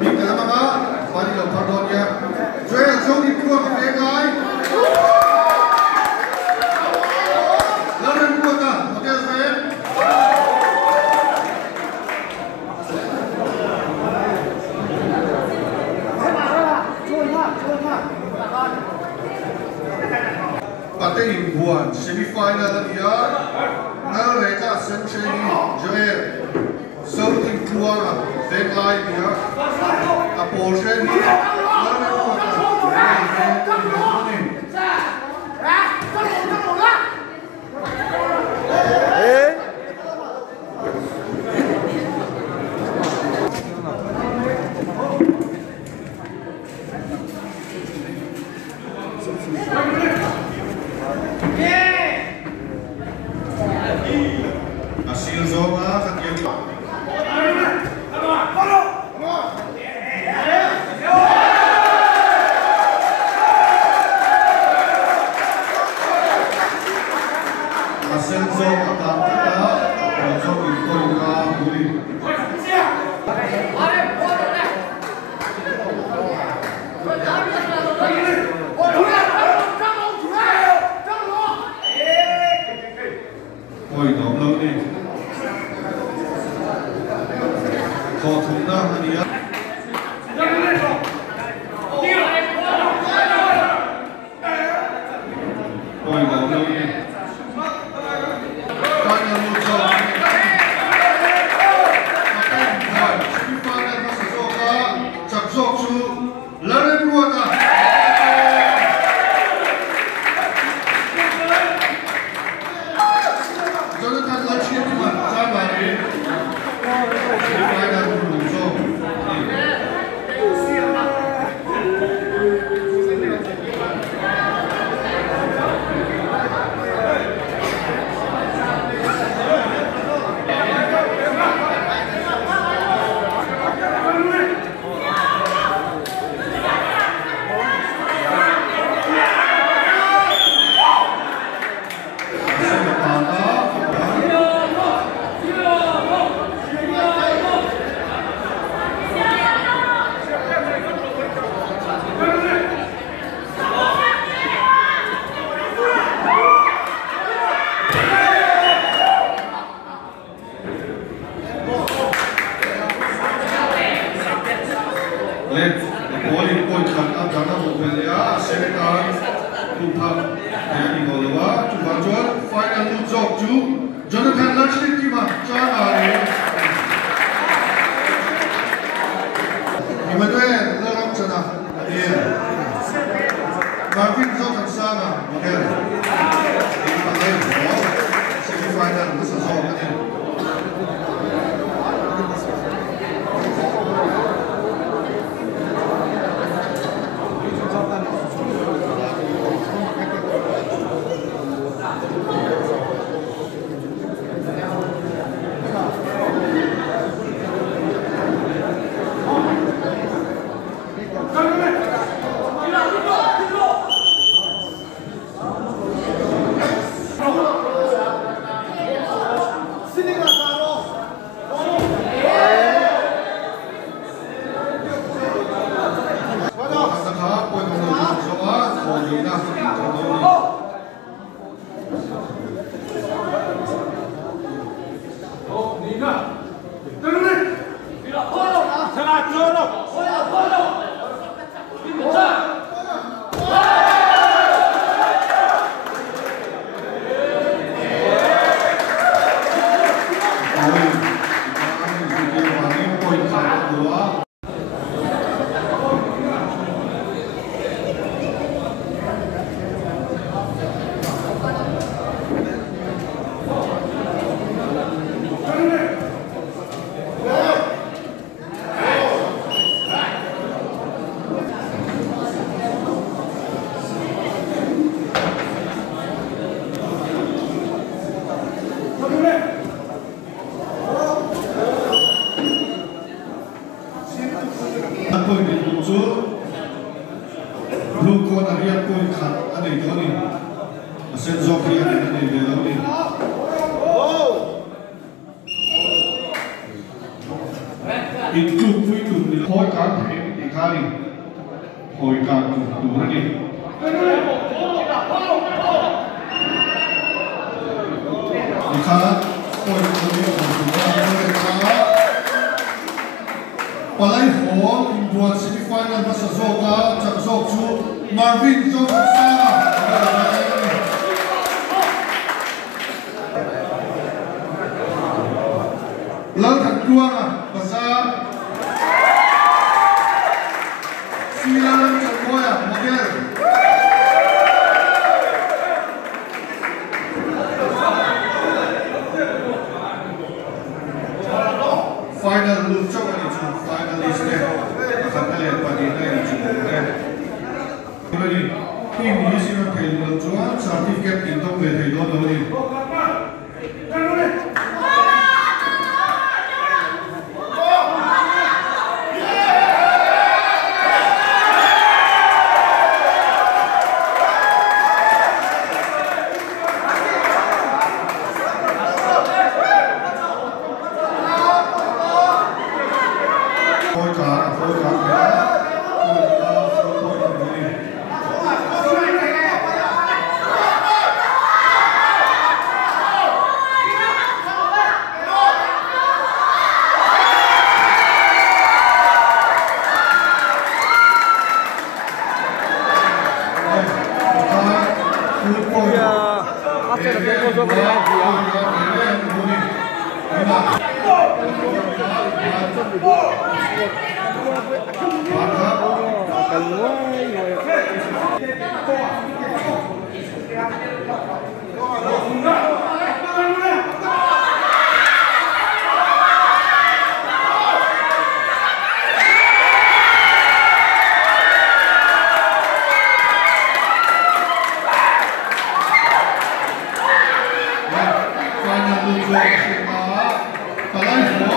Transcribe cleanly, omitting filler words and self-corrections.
明白了吗？把你的判断呀，最后兄弟过个别来，老人过的，我这边。Partai inbuan semifinal dia, mereka sendiri jual something tura deadline dia, abortion dia, hasil zawnna Hnahthial hasil zawnna tam kita untuk ikut buli. Ôi đổ lâu đi. Khổ thùng đó hả đi á. Ôi đổ lâu đi. Coi là một giờ. Rồi, chúng ta đang có sử dụng chặt dọc chú lớn lên luôn à. Red in tu pui tu ni khoi ka thei ni khani khoi ka tu tu ni ni kha khoi tu ni tu ni kha palai ho inbuan semifinal ba sa zoka chak zok chu Marvin Joseph sa Lang thật đua à, và ra suy ra lên trận ngôi à, một kia final luôn cho anh chị finalist này, các bạn lên và đi đây là chúng tôi đây. Rồi đi, khi mình xin thầy luôn cho certificate in tông về thầy đó rồi đi. Hãy subscribe cho kênh Ghiền Mì Gõ để không bỏ lỡ những video hấp dẫn